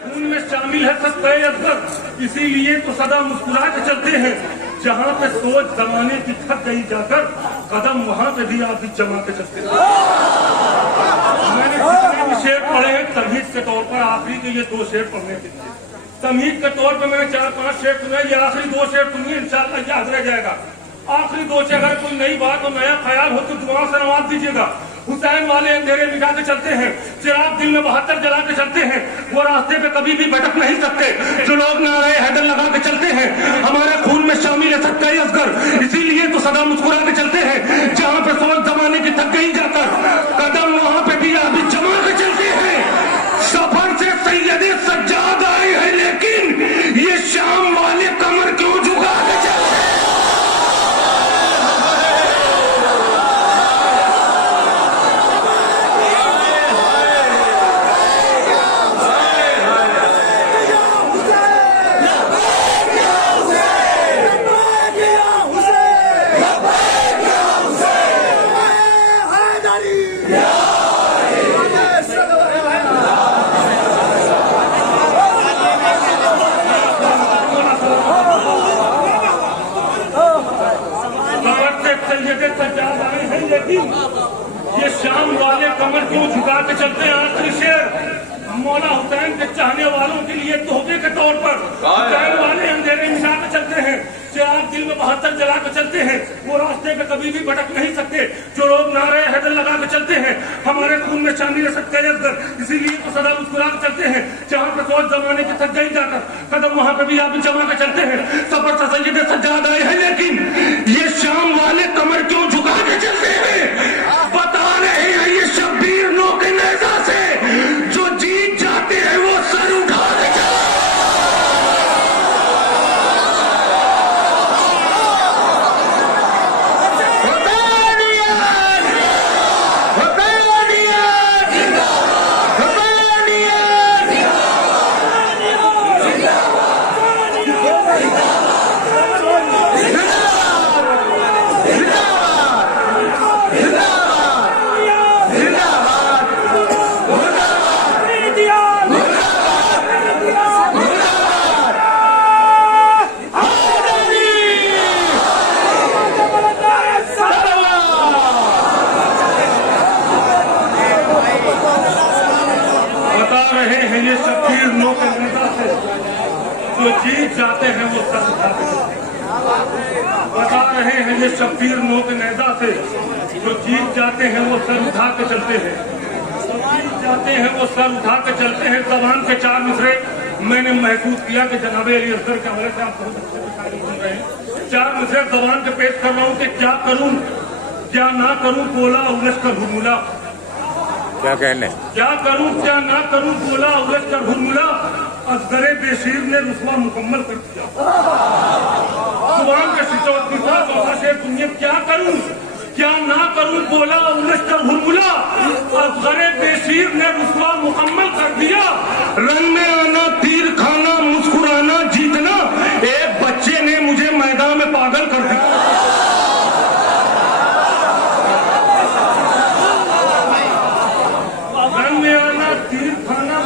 खून में शामिल है सत्ता अकबर, इसीलिए तो सदा मुस्कुरा के चलते हैं। जहाँ पे सोच जमाने की थक गई जाकर, कदम वहाँ पे भी आप जमा के चलते हैं। मैंने जितने भी शेर पढ़े हैं तमहीद के तौर पर, आखिरी के ये 2 शेर पढ़ने के लिए तमहीद के तौर पर मैंने 4-5 शेर सुने। ये आखिरी 2 शेर सुनिए, इंशाअल्लाह याद रह जाएगा। आखिरी 2 शेर, अगर कोई नई बात और नया ख्याल हो तो दुआ से नवाज दीजिएगा। हुसैन वाले अंधेरे मिटा के चलते हैं, चिराग दिल में 72 जला के चलते हैं। वो रास्ते पे कभी भी भटक नहीं सकते जो लोग नारे हैदर लगा के चलते हैं। हमारे खून में शामिल है सत्ता असगर, इसीलिए तो सदा मुस्कुरा के चलते हैं। जहाँ पे सोच जमाने की थक गई जाकर, कदम वहाँ पे भी अभी जमा के चलते हैं। सफर से सैयदे सज्जाद आए हैं, लेकिन ये शाम वाले कमर क्यों झुका के चलते हैं? ये शाम वाले कमर क्यों झुका के चलते हैं? आखिरी शेर मौला हुसैन के चाहने वालों के लिए तोहफे के तौर पर। हुसैन वाले अंधेरे मिटा के चलते हैं, चिराग दिल में 72 जला के चलते हैं। वो रास्ते पे कभी भी भटक नहीं सकते जो लोग नारे हैदर लगा के चलते हैं। हमारे खून में शामिल है सत्ता अकबर, इसीलिए तो सदा मुस्कुरा के चलते हैं। जहाँ पे सोच जमाने की थक गई जाकर, कदम वहाँ पे भी आप जमा के चलते हैं। सफर से सैयदे सज्जाद आए हैं, लेकिन ये शाम वाले कमर क्यों झुका के चलते हैं? बता रहे हैं ये शब्बीर नो के नेज़ा से, जो जीत जाते हैं वो सर उठा के चलते हैं। जो जीत जाते हैं वो सर उठाते हैं। बता रहे हैं ये शब्बीर नो के नेज़ा से, जो जीत जाते हैं वो सर उठा के चलते हैं। जीत जाते हैं वो सर उठा के चलते हैं। जबान के 4 मिसरे मैंने महसूस किया कि जनाबे अली असगर के हवाले से आप बहुत अच्छे से शायरी सुन रहे हैं। 4 मिसरे जबान के पेश कर रहा हूँ कि क्या करूँ क्या ना करूँ, बोला उलझ कर हुरमुला। क्या कहने? क्या करूँ क्या ना करूँ, बोला उलझ कर हुरमुला। असगरे बेशीर ने रुस्वा मुकम्मल कर दिया। जुबान के 4 शेर सुनिए। क्या करूं क्या ना करूं, बोला उलझ कर हुरमुला। असगरे बेशीर ने रुस्वा मुकम्मल कर दिया। रन में आना, तीर खाना, मुस्कुराना, जीतना, एक बच्चे ने मुझे मैदान में पागल कर दिया। रन में आना, तीर खाना,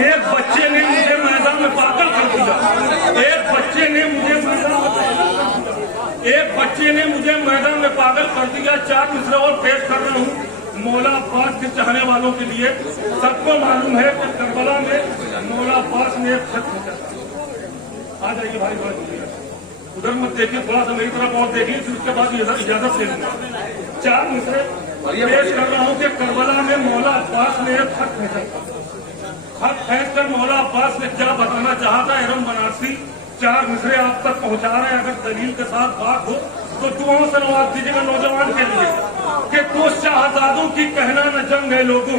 एक बच्चे ने मुझे मैदान में पागल कर दिया। एक बच्चे ने मुझे मैदान में पागल कर दिया। 4 मिसरे और पेश कर रहा हूँ मौला अब्बास के चाहने वालों के लिए। सबको मालूम है कि करबला में मौला अब्बास ने एक खत भेजा। आ जाइए भाई, उधर मत देखिए, थोड़ा सा मेरी तरफ और देखिए, फिर उसके बाद इजाजत ले लूंगा। 4 मिसरे पेश कर रहा हूँ कि करबला में मौला अब्बास ने एक खत भेजा। खत फेंक कर मौला अब्बास ने क्या बताना चाहा था, एरम बनारसी 4 मिसरे आप तक पहुंचा रहे हैं। अगर दलील के साथ बात हो तो दुआओं से नवाज दीजिएगा नौजवान के लिए कि तो शाहजादों की कहना न जंग है लोगों,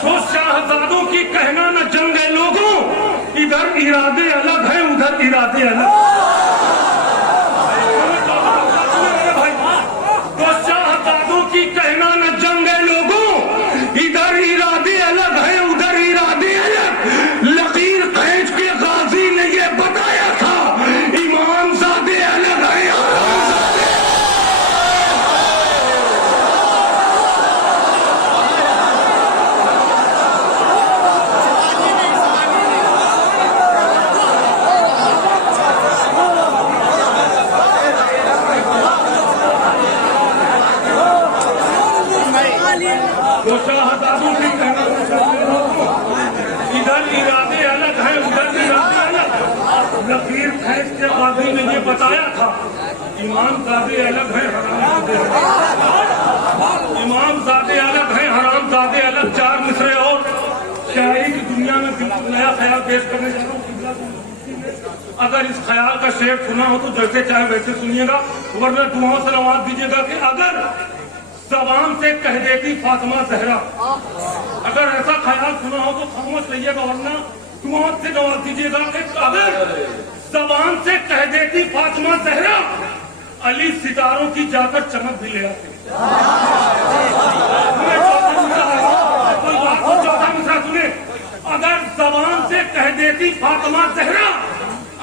तो शाहजादों की कहना न जंग है लोगों। इधर इरादे अलग हैं, उधर इरादे अलग। तो शाहजादों की कहना न जंग है लोगों, इधर इरादे अलग हैं, उधर इरादे अलग। लकीर खींच के गाजी ने ये बताया था, इमामजादे अलग हैं। काजी ने ये बताया था, इमामजादे अलग हैं, हरामजादे अलग। इमामजादे अलग हैं, हरामजादे अलग। 4 मिसरे और शायरी की दुनिया में बिल्कुल नया ख्याल पेश करने जा रहा हूँ। अगर इस ख्याल का शेर सुना हो तो जैसे चाहे वैसे सुनिएगा, वरना दुआओं से नवाज दीजिएगा कि अगर जबान से कह देती फातिमा जहरा, अगर ऐसा ख्याल सुना हो तो खामोश रहिएगा, वरना दुआओं से नवाज दीजिएगा कि अगर जबान से कह देती फातिमा जहरा, अली सितारों की जाकर चमक भी ले आते। कोई बात को चौथा मिसरा सुने, अगर जबान से कह देती फातिमा जहरा,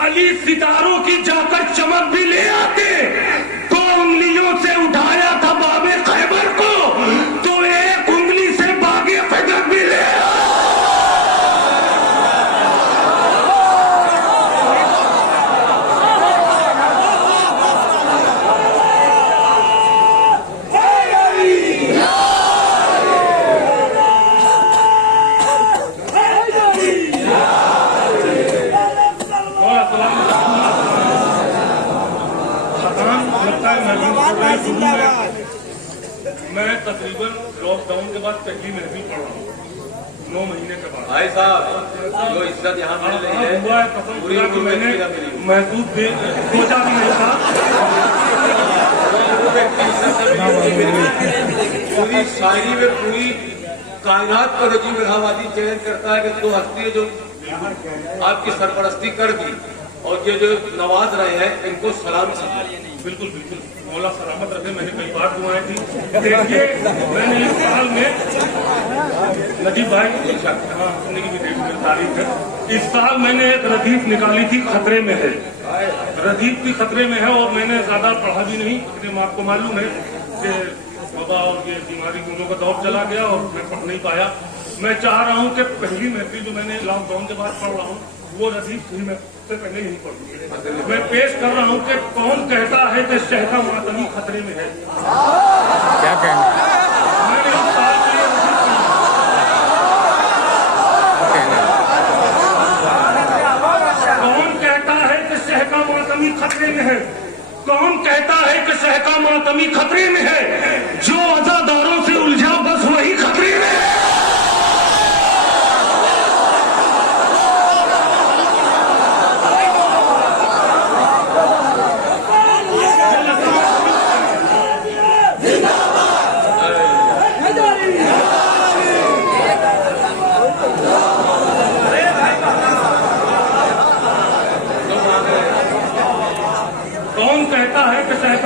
अली सितारों की जाकर चमक भी ले आते। तो उंगलियों से उठाया था बाबे खैबर को, तो एक उंगली से बागे फैदर भी ले मैं तकरीबन लॉकडाउन के बाद पहली महफिल पढ़ रहा हूँ 9 महीने के बाद। भाई साहब जो इज्जत यहाँ मिल रही है, हुआ है कसम खुदा कि मैंने महसूस भी सोचा भी नहीं था। पूरी शायरी में पूरी कायनात का रजीब इलाहाबादी चयन करता है कि 2 हस्ती जो आपकी सरपरस्ती कर दी और ये जो नवाज रहे हैं इनको सलाम कीजिए। बिल्कुल बिल्कुल, मौला सलामत रखे। मैंने कई बार दुआएं की। देखिए मैंने इस साल में नजीब भाई, हाँ जिंदगी की मेरी तारीफ है, इस साल मैंने एक रदीफ निकाली थी, खतरे में है। रदीफ भी खतरे में है और मैंने ज्यादा पढ़ा भी नहीं, लेकिन आपको मालूम है कि बाबा और ये बीमारी दोनों का दौर चला गया और मैं पढ़ नहीं पाया। मैं चाह रहा हूँ कि पहली महफिल जो मैंने लॉकडाउन के बाद पढ़ रहा हूँ वो रदीफ ही मैं से पहले ही पढ़ूँ। मैं पेश कर रहा हूँ कि कौन कहता है कि शहका मातमी खतरे में है। क्या कहना मैंने इस साल के लिए कौन कहता है कि शहका मातमी खतरे में है? कौन कहता है कि शहका मातमी खतरे में है? जो अज़ादारों से उलझा बस वही खतरे में है।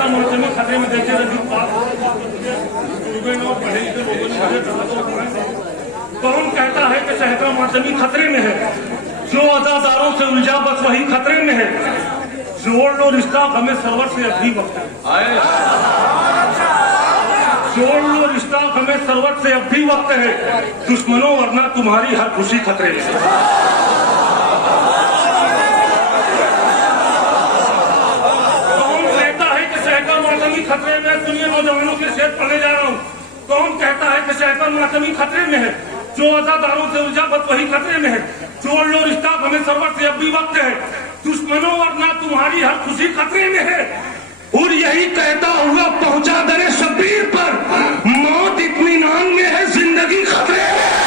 मौसमी खतरे में देखे पढ़े लिखे लोगों ने मुझे कौन कहता है कि शहका मौसमी खतरे में है? जो अज़ादारों से उलझा बस वही खतरे में है। जोड़ लो रिश्ता हमें सरवर से अभी वक्त है। जोड़ लो रिश्ता हमें सरवर से अब भी वक्त है। दुश्मनों वरना तुम्हारी हर खुशी खतरे में है। खतरे में सुनिए, नौजवानों के शेर पढ़ने जा रहा हूँ। कौन कहता है कि शहका मातमी खतरे में है? जो अज़ादारों से उलझा बस वही खतरे में है। जोड़ लो रिश्ता हमें सरवर से अब भी वक्त है। दुश्मनों वरना तुम्हारी हर खुशी खतरे में है। और यही कहता हुआ पहुंचा दरे शब्बीर पर, मौत इत्मीनान में है, जिंदगी खतरे में है।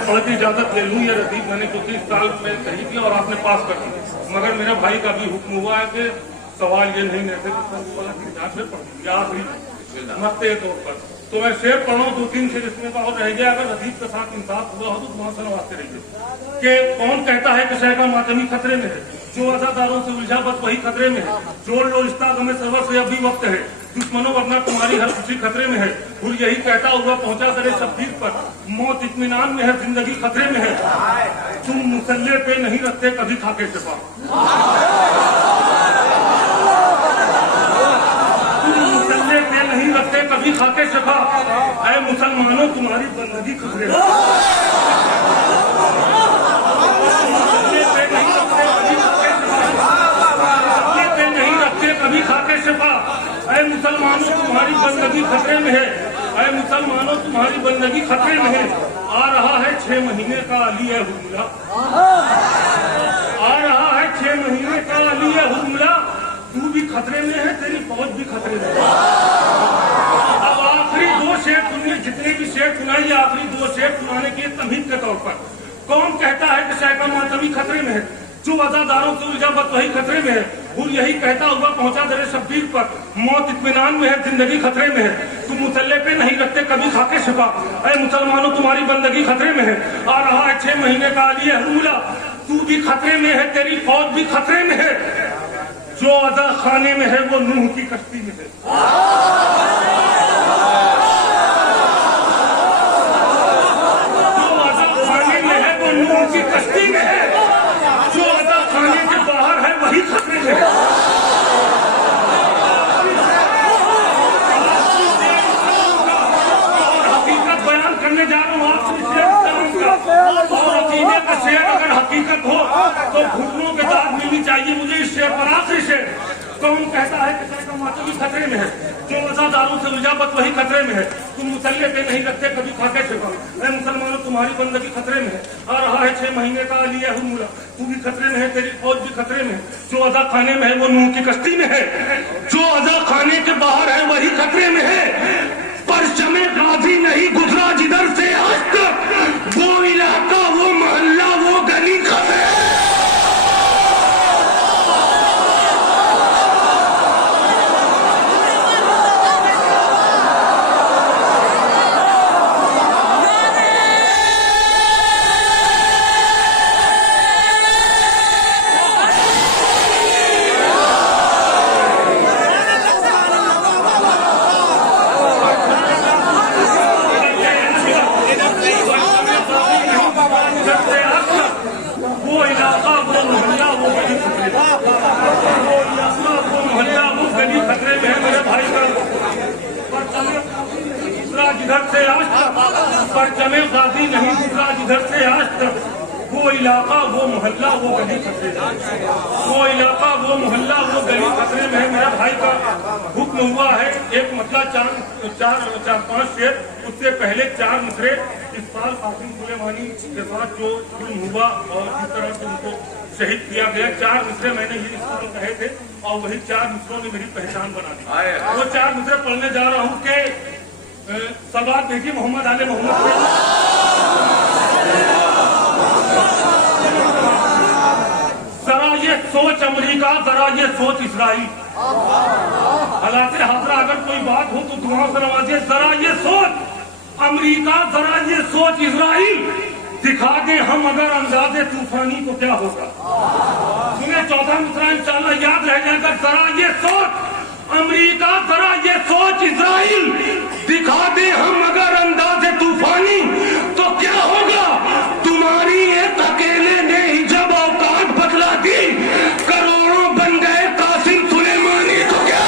पढ़ की इजाजत ले लूं या रदीफ मैंने क्योंकि इस साल में सही किया और आपने पास कर दिया, मगर मेरे भाई का भी हुक्म हुआ है कि सवाल ये नहीं रहते मस्ते तौर पर। तो मैं शेर पढ़ा हूँ, 2-3 शेर इसमें का और रह गया। अगर रदीफ के साथ इंसाफ हुआ हो तो वहां से नवाजते रहिए कि कौन कहता है कि शहका मातमी खतरे में है? जो अज़ादारों से उलझा बस वही खतरे में है। जोड़ लो इश्ता गमे सरवर से अभी वक्त है, दुश्मनों वरना तुम्हारी हर खुशी खतरे में है। और यही कहता हुआ पहुंचा करे शब्बीर पर, मौत इत्मीनान में है जिंदगी खतरे में है। तुम मुसल्ले पे नहीं रखते कभी खाके शफा, तुम मुसल्ले पे नहीं रखते कभी खाके शफा। ऐ मुसलमानों तुम्हारी बंदगी खतरे में, कभी खाके शफा। ऐ मुसलमानों तुम्हारी बंदगी खतरे में है, ऐ मुसलमानों तुम्हारी बंदगी खतरे में है। आ रहा है 6 महीने का अली है हुर्मिला, आ रहा है 6 महीने का अली है हुर्मिला। तू भी खतरे में है, तेरी फौज भी खतरे में है। अब आखिरी 2 शेर सुनिए, जितने भी शेर सुनाइए आखिरी 2 शेर सुनाने के तमहीद के तौर पर। कौन कहता है कि शायका मातमी खतरे में है, जो अज़ादारों से उलझा बस वही खतरे में है। और यही कहता हुआ पहुंचा दरे शब्बीर पर, मौत इत्मीनान में है जिंदगी खतरे में है। तुम मुसल्ले पे नहीं रखते कभी खाके शफा, ऐ मुसलमानों तुम्हारी बंदगी खतरे में है। आ रहा है 6 महीने का अली है हुर्मिला, तू भी खतरे में है, तेरी फौज भी खतरे में है। जो अज़ा खाने में है वो नूह की कश्ती में है। जो अज़ा खाने में है वो नूह की कश्ती में है, जो अज़ा खाने के बाहर है वही खतरे में है। हकीकत बयान करने जा रहा हूँ आपसे, और अकीदे का शेर अगर हकीकत हो तो घुटनों के दाद मिलनी चाहिए मुझे इस शेर पर। आखिरी शेर, कौन कहता है कि शायका मातमी खतरे में है, जो अज़ादारों से उलझा बस वही खतरे में है। तुम मुसल्ले पे नहीं रखते कभी खाके शफा, ऐ मुसलमानों तुम्हारी बंदगी खतरे में है। आ रहा है 6 महीने का अली है हुर्मिला, तू भी खतरे में है, तेरी फौज भी खतरे में है। जो अज़ा खाने में है वो नूह की कश्ती में है, जो अज़ा खाने के बाहर है वही खतरे में है। परचमे गाजी नहीं गुजरा जिधर से आज तक, वो इलाका वो मोहल्ला वो गली खतरे। जिधर से आज तक परचमे गाजी नहीं गुजरा जिधर से आज तक, वो इलाका वो मोहल्ला वो गली खतरे में, वो इलाका वो मोहल्ला वो गली खतरे में है। मेरा भाई का हुक्म हुआ है, एक मतलब 4-5 शेर, उससे पहले 4 मिसरे। इस साल कासिम सुलेमानी के साथ जो जुल्म हुआ और जिस तरह से उनको शहीद किया गया, 4 मिसरे मैंने ये इस साल कहे थे और वही 4 मिसरों ने मेरी पहचान बना दी। वो 4 मिसरे पढ़ने जा रहा हूँ कि सलवार देखिए मोहम्मद आले मोहम्मद से। जरा ये सोच अमेरिका, जरा ये सोच इसराइल, हालांकि हाजरा अगर कोई बात हो तो दुआ से नवाजिए। जरा ये सोच अमेरिका, जरा ये सोच इसराइल, दिखा दे हम अगर अंदाजे तूफानी को क्या होगा। सुने 14 मिसरा इंशाल्लाह याद रह जाएगा। जरा ये सोच अमेरिका, जरा ये सोच इसराइल, दिखा दे हम अगर अंदाजे तूफानी तो क्या होगा। तुम्हारी एक अकेले ने ही जब औकात बदला दी, करोड़ों बन गए कासिम सुलेमानी तो क्या।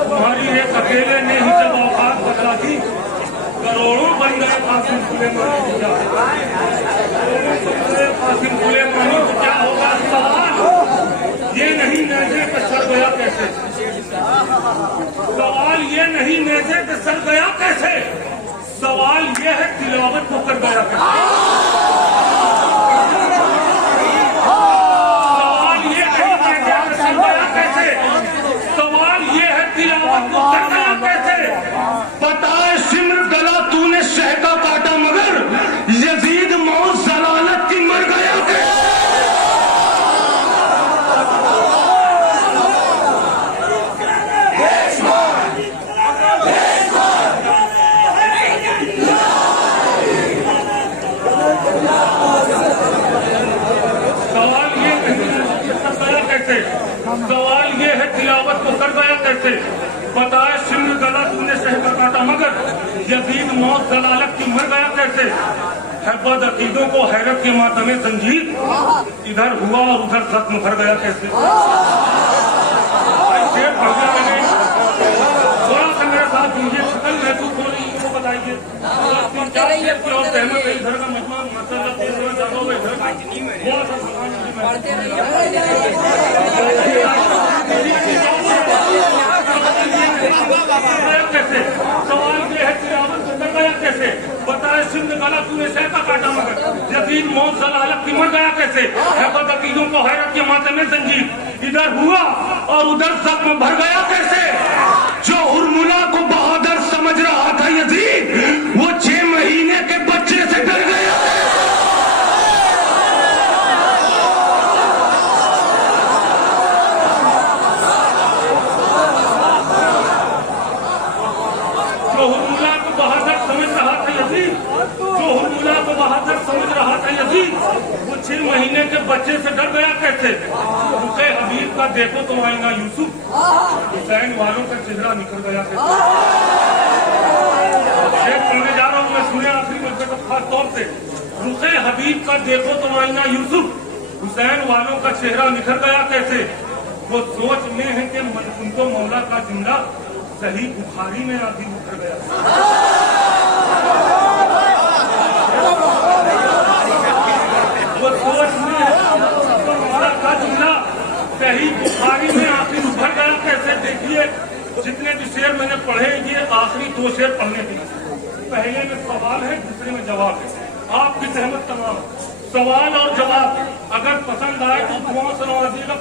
तुम्हारी एक अकेले ने ही जब औकात बदला दी, करोड़ों बन गए कासिम सुलेमानी को क्या होगा? कासिम सुलेमानी को क्या होगा? सवाल ये नहीं नेज़े पे सर गया कैसे? सवाल ये नहीं नेज़े पे सर गया कैसे? सवाल ये है तिलावत को कर गया कैसे? सवाल ये नहीं नेज़े पे सर गया कैसे? सवाल ये है तिलावत को कर गया कैसे? बताए सिमर गला तूने शह का काटा मगर यजीद मौत जलालत की मर गया कैसे? सवाल ये है तिलावत को कर गया कैसे? बताए सिमर गला तूने शह का काटा मगर यजीद मौत जलालत की मर गया कैसे? है बद अकीदों को हैरत के मातमे जंजीर इधर हुआ और उधर जख्म भर गया कैसे? ऐसे भरने लगे। थोड़ा सा मेरे साथ मुझे शकल महसूस हो रही है, वो बताइए। और सहमत है इधर का मजमा मसला जादो में इधर का कैसे? सवाल ये है तिलावत को कर गया कैसे? बताए सिंध गला तूने शह का काटा मगर यजीद मौत जलालत की मर गया कैसे? है बद अकीदों को हैरत के माथे में जंजीर इधर हुआ और उधर जख्म भर गया कैसे? जो उर्मुला को बहादुर समझ रहा था यजीद वो 6 महीने के बच्चे से डर गया। समझ रहा था यजीद वो 6 महीने के बच्चे से डर गया कैसे? रुके हबीब का देखो तो आएगा यूसुफ हुसैन वालों का चेहरा निकल गया कैसे? शेर पढ़ने जा रहा हूँ मैं, सुने आखिरी मजबे को खास तौर से। रुके हबीब का देखो तो आएगा यूसुफ हुसैन वालों का चेहरा निखर गया कैसे? वो सोच में है कि उनको मौला का जुमला सही बुखारी में आदि उतर गया। वो सोच में मौला का जुमला सही बुखारी में आखिर उभर गया कैसे? देखिए जितने भी शेर मैंने पढ़े ये आखिरी 2 शेर पढ़ने के, पहले में सवाल है दूसरे में जवाब है। आपकी सहमत तमाम सवाल और जवाब अगर पसंद आए तो दुआ से नवाजिएगा।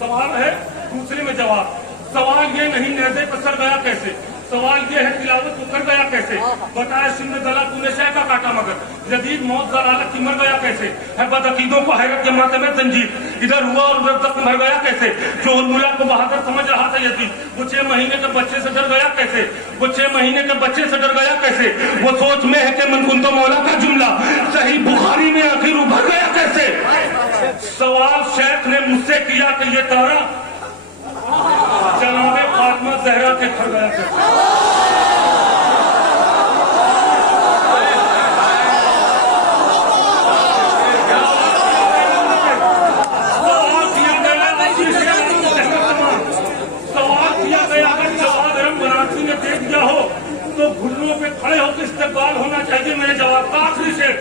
सवाल है दूसरे में जवाब। सवाल ये नहीं नेज़े पर सर गया कैसे? सवाल ये है तिलावत को कर गया कैसे? बताए सिंध गला तूने शह का काटा मगर यजीद मौत जलालत की मर गया कैसे? है बद अकीदों को हैरत के माथे में जंजीर इधर हुआ और उधर तक मर गया कैसे? जो उर्मुला को बहादुर समझ रहा था यजीद वो 6 महीने के बच्चे से डर गया कैसे? वो 6 महीने के बच्चे से डर गया कैसे? वो सोच में है कि मन कुन तो मौला का जुमला सही बुखारी में आखिर उभर गया कैसे? सवाल शेख ने मुझसे किया कि ये तारा जनाबे फातिमा ज़हरा के घर गया कैसे? सवाल किया गया अगर जवाब रंग बनारसी ने दे दिया हो तो घुटनों पे खड़े होकर इस्तेकबाल होना चाहिए मेरे जवाब का। आखिरी शेर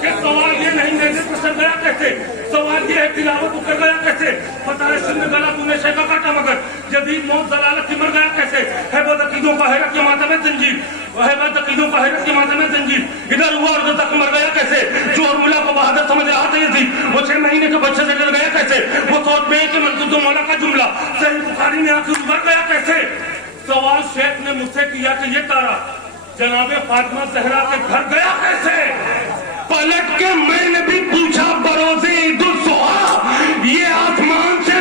कि सवाल ये नहीं नेज़े पर सर गया कैसे? सवाल ये है तिलावत को कर गया कैसे? पता है सिंध गला तूने शह का काटा मगर यजीद मौत जलालत की मर गया कैसे? है बद अकीदों का हैरत के माथे में जंजीर है बद अकीदों का हैरत के माथे में जंजीर इधर हुआ और उधर तक मर गया कैसे? जो उर्मुला को बहादुर समझ रहा था यजीद वो 6 महीने के बच्चे से डर गया कैसे? वो सोच में कि मनसूब तो मौला का जुमला सही बुखारी में आखिर उभर गया कैसे? सवाल शेख ने मुझसे किया कि ये तारा जनाबे फातिमा ज़हरा के घर गया कैसे? पलट के मैंने भी पूछा बरोज़े ईद-उल-ज़ुहा ये आसमान से